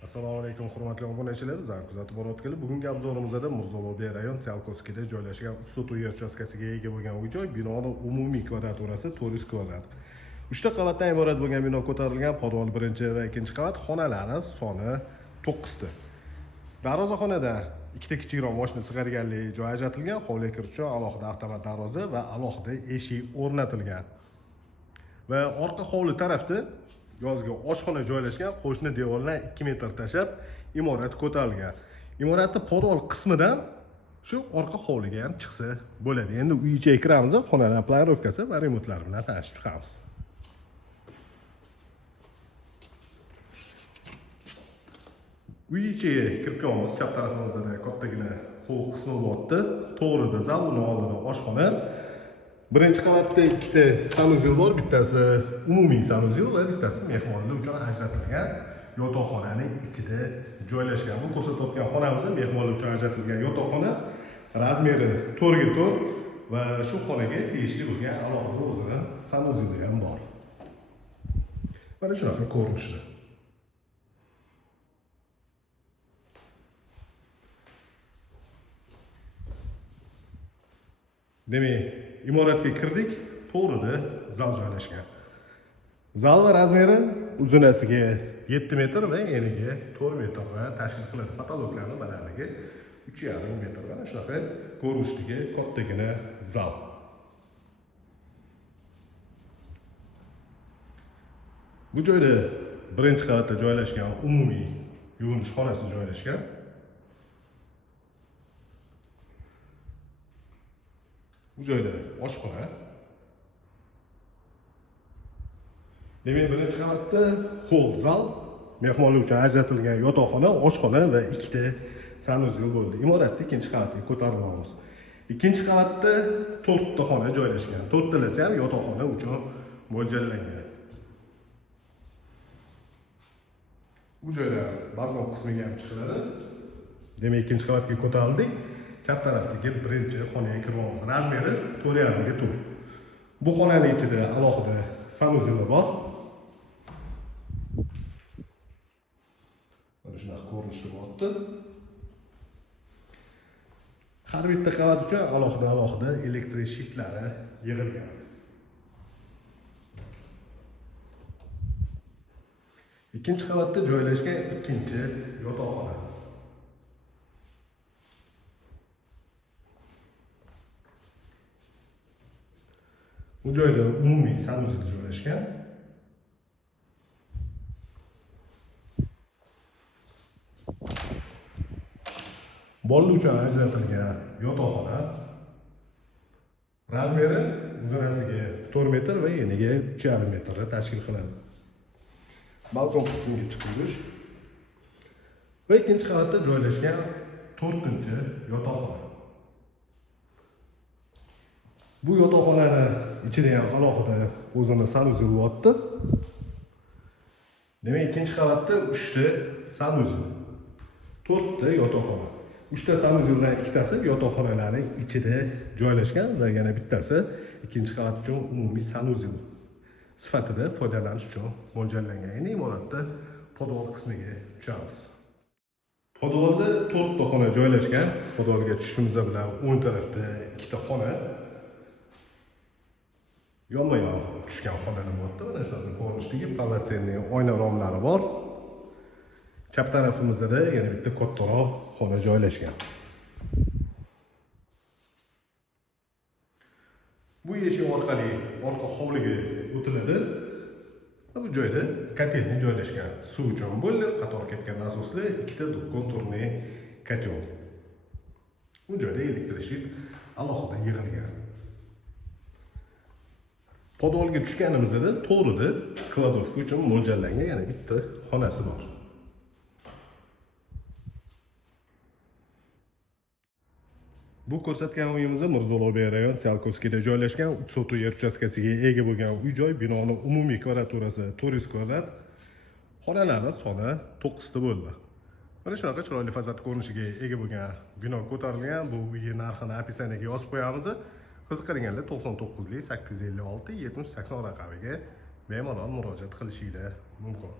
Assalomu alaykum hurmatli obunachilar, bizlarni kuzatib borayotganlar. Bugungi obzorimizda Mirzobod rayon Tsiolkovskida joylashgan 3 yer uchastkasiga ega bo'lgan uy-joy binoning umumiy kvadraturasi 400 kvadrat. 3 ta qavatdan iborat bo'lgan bino ko'tarilgan, podval 1 va 2 qavat, xonalari soni 9 ta. Darvozaxonada ikkita kichikroq mashina sig'arganlik joy ajratilgan, hovliga kirish uchun alohida avtomat darvoza va alohida eshik o'rnatilgan. Va orqa hovli tarafda yozgi oshxona joylashgan, qo'shni devordan 2 metr tashlab imorat ko'tarilgan. Imoratning podval qismidan shu orqa hovliga ham chiqsa bo'ladi. Endi uy ichiga kiramiz, xonalar planirovkasi va remontlari bilan tanishib chiqamiz. Uy ichiga kirib kelamiz. Chap tarafimizda kattagina hol qismi bo'lyapti. To'g'rida zal, uni oldida oshxona. Birinchi qavatda ikkita sanuzel bor, bittasi umumiy sanuzel va bittasi mehmonlar uchun ajratilgan yotoqxonaning ichida joylashgan. Bu ko'rsatayotgan xonamiz mehmonlar uchun ajratilgan yotoqxona. Razmeri 4 ga 4 va shu xonaga tegishli bo'lgan alohida o'zini sanuzeli ham bor. Mana shunaqa ko'rinishda. Demak, imoratga kirdik, to'g'rida zal joylashgan. Zal razmeri uzunasiga 7 metr va eniga 4 metrni tashkil qiladi. Patologlarning balandligi 3,5 metr. Mana shunaqa ko'rinishdagi kattagina zal. Bu joyda birinchi qavatda joylashgan umumiy yuvinish xonasi joylashgan. Bu joyda oshxona. Demak, birinchi qavatda hol zal, mehmonlar uchun ajratilgan yotoqxona, oshxona va ikkita sanuzel bo'ldi. Imoratni ikkinchi qavatga ko'tarilamiz. Ikkinchi qavatda 4 ta xona joylashgan. 4 talasi ham yotoqxona uchun mo'ljallangan. Bu joyda balkon qismiga ham chiqiladi. Demak, ikkinchi qavatga ko'tarildik. Chap tarafdagi birinchi xonaga kiramiz. Razmeri 4,5 ga 4. Bu xonaning ichida alohida sanuzel bor. Mana shunaqa ko'rinishda bo'lyapti. Har bitta qavat uchun alohida elektrik shitlari yig'ilgan. Ikkinchi qavatda joylashgan ikkinchi yotoqxona. Bu joyda umumiy sanuzel joylashgan. Bolalar uchun ajratilgan yotoqxona. Razmeri uzunasiga 4 metr va eniga 3,5 metrni tashkil qiladi. Balkon qismiga chiqilish va ikkinchi qavatda joylashgan 4-chi yotoqxona. Bu yotoqxonani ichida ham alohida o'zini sanuzel bo'lyapti. Demak, ikkinchi qavatda 3 ta sanuzel, 4 ta yotoqxona. 3 ta sanuzeldan ikkitasi yotoqxonalarning ichida joylashgan va yana bittasi ikkinchi qavat uchun umumiy sanuzel sifatida foydalanish uchun mo'ljallangan. Endi imoratda podval qismiga tushamiz. Podvalda 4 ta xona joylashgan. Podvalga tushishimiz bilan o'ng tarafda ikkita xona, yonma-yon tushgan xonalar bo'lyapti. Mana shunaqa ko'rinishdagi polnotsенный oyna romlari bor. Chap tarafimizda yana bitta kattaroq xona joylashgan. Bu eshik orqali orqa hovliga o'tiladi. Bu joyda kotelni joylashgan. Suv uchun boiler, qator ketgan nasoslar, ikkita konturli kotel. Bu joyda elektrik shit alohida yig'ilgan. Podvalga tushganimizda to'g'rida kladovka uchun mo'ljallangan yana bitta xonasi bor. Bu ko'rsatgan uyimiz Mirzobod rayon Tsiolkovskida joylashgan 3 yer uchastkasiga ega bo'lgan uy-joy. Binoning umumiy kvadraturasi 400 kvadrat. Xonalarning soni 9 ta bo'ldi. Mana shunaqa chiroyli fasad ko'rinishiga ega bo'lgan bino ko'tarilgan. Bu uyning narxini opisiyaga yozib qo'yamiz. Qiziqganlar 99 856 70 80 raqamiga bemalol murojaat qilishingiz mumkin.